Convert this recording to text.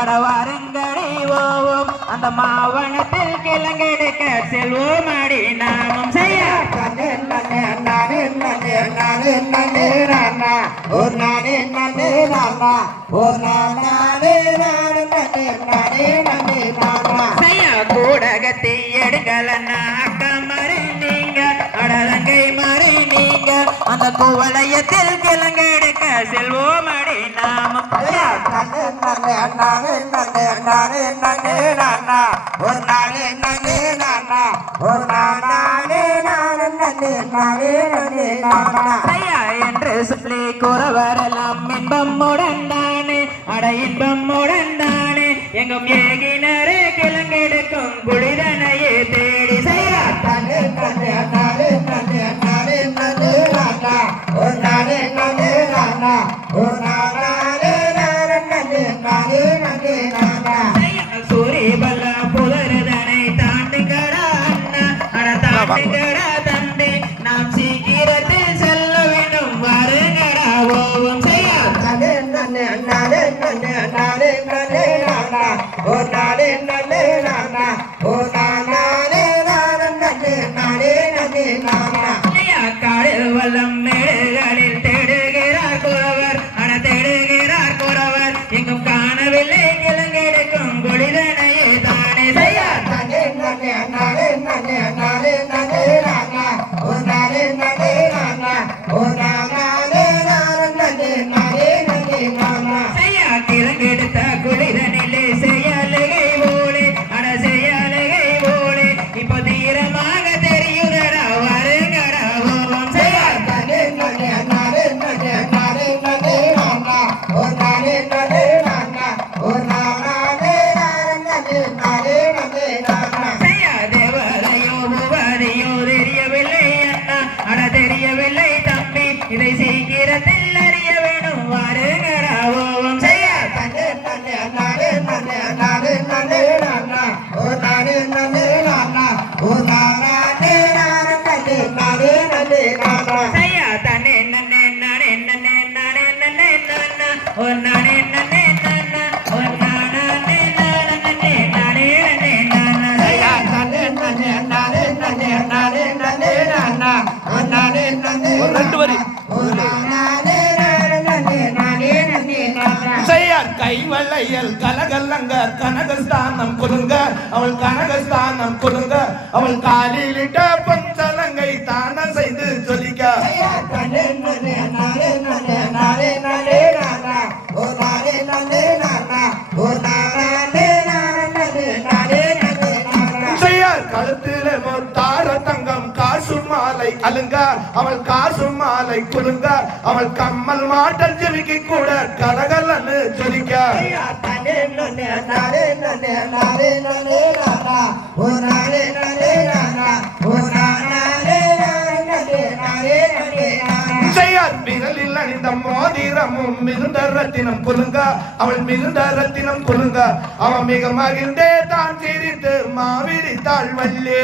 அடவாருங்கடி ஓவோம் அந்த மாவனத்தில் கிழங்கெடுக்க செல்வோம் அடி நாமும் செய்ய கூடகத்தை எடுக்கலன்னா அக்கா மறை நீங்க அடலங்கை மறை நீங்க அந்த குவளையத்தில் கிழங்கெடுக்க செல்வோம் அடி நாமும் என்று சொல்லி கூறவரெல்லாம் இன்பம் உடன்தானே அட இன்பம் உடன்தானே எங்கும் ஏகினரே கிழங்கெடுக்கும் குளிரனையே தேடி செய்ய சூரியபல்ல புலருதனை தாண்டுங்கடா அண்ணா அட தாண்டுங்கடா தம்பி நாம் சீக்கிரத்தில் செல்ல வேண்டும் வருங்கடா ஓவும் செய்ய காடில் வல்லம் மேடுகளில் தேடுகிறார் குறவர் அட தேடுகிறார் குறவர் எங்கும் காணவில்லை கிழங்கெடுக்கும் குளிரனையே தானே செய்ய கிழங்கெடுத்த குளிரனிலே செயலுகை போலே அட செயலுகை போலே இப்போ தீரமாக தெரியுதடா வருங்கடா ஓம் செய்ய தேவரையோ புவரையோ தெரியவில்லை அண்ணா அட தெரியவில்லை தம்பி இதை சீக்கிரத்தில் அறிய வேணும் வருங்கடா ஓம் செய்ய தனே நன்னே நானே நன்னே நானே நன்னே நன்னா ஓ நானே நன்னே நன்னா ஓ நானே நானே நானே நன்னே நன்னா ரெண்டு வரி கைவளையல் கலகல்லங்க கனகஸ்தானம் கொடுங்க அவள் கனகஸ்தானம் கொடுங்க அவள் காலிலிட்ட பஞ்சலங்கை தான செய்து சொல்லிக்க கழுத்தில தார தங்கம் காசு மாலை அலுங்க அவள் காசு மாலை குலுங்க அவள் கம்மல் மாட்டல் ஜெமிக்கு கூட கலகலன்னு ஜொலிக்க விரலில் அணிந்த மோதிரமும் மிகுந்த ரத்தினம் குலுங்க அவள் மிகுந்த ரத்தினம் குலுங்க அவன் மிக மகிழ்ந்தே தான் சிரித்து மாவிரித்தாள் வள்ளி